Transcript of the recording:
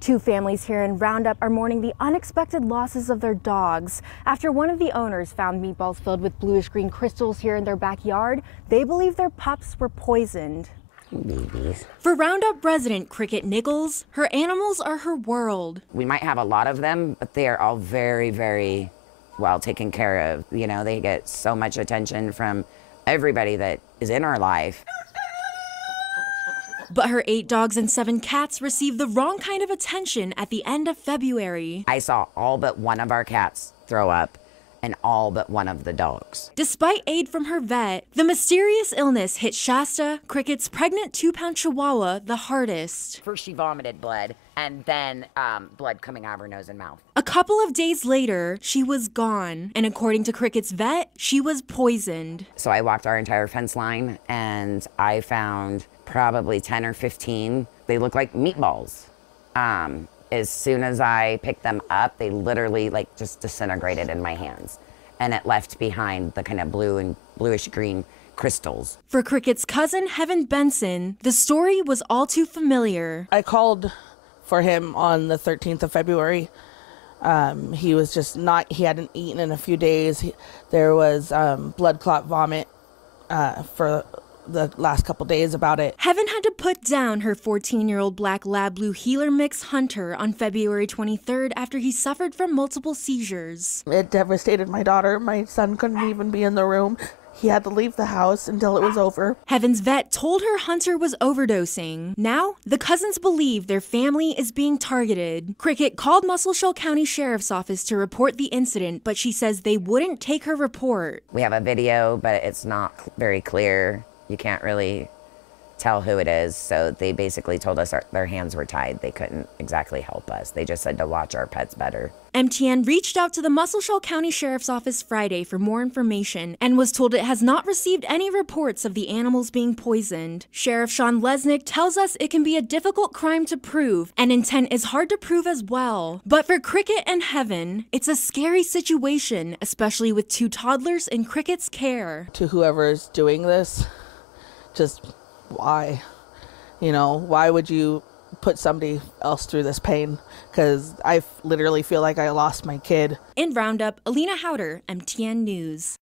Two families here in Roundup are mourning the unexpected losses of their dogs. After one of the owners found meatballs filled with bluish-green crystals here in their backyard, they believe their pups were poisoned. Babies. For Roundup resident Cricket Nichols, her animals are her world. We might have a lot of them, but they are all very, very well taken care of. You know, they get so much attention from everybody that is in our life. But her 8 dogs and 7 cats received the wrong kind of attention at the end of February. I saw all but one of our cats throw up and all but one of the dogs. Despite aid from her vet, the mysterious illness hit Shasta, Cricket's pregnant 2-pound chihuahua, the hardest. First she vomited blood and then blood coming out of her nose and mouth. A couple of days later, she was gone. And according to Cricket's vet, she was poisoned. So I walked our entire fence line and I found probably 10 or 15. They look like meatballs. As soon as I picked them up, they literally like just disintegrated in my hands. And it left behind the kind of blue and bluish green crystals. For Cricket's cousin, Heaven Benson, the story was all too familiar. I called for him on the 13th of February. He was just he hadn't eaten in a few days. There was blood clot vomit for the last couple days about it. Heaven had to put down her 14-year-old black lab blue heeler mix Hunter on February 23rd after he suffered from multiple seizures. It devastated my daughter. My son couldn't even be in the room. He had to leave the house until it was over. Heaven's vet told her Hunter was overdosing. Now, the cousins believe their family is being targeted. Cricket called Muscle Shoals County Sheriff's Office to report the incident, but she says they wouldn't take her report. We have a video, but it's not very clear. You can't really tell who it is, so they basically told us their hands were tied. They couldn't exactly help us. They just said to watch our pets better. MTN reached out to the Muscle Shoals County Sheriff's Office Friday for more information and was told it has not received any reports of the animals being poisoned. Sheriff Sean Lesnick tells us it can be a difficult crime to prove, and intent is hard to prove as well. But for Cricket and Heaven, it's a scary situation, especially with 2 toddlers in Cricket's care. To whoever is doing this, just why? You know, why would you put somebody else through this pain? Because I literally feel like I lost my kid. In Roundup, Alina Howder, MTN News.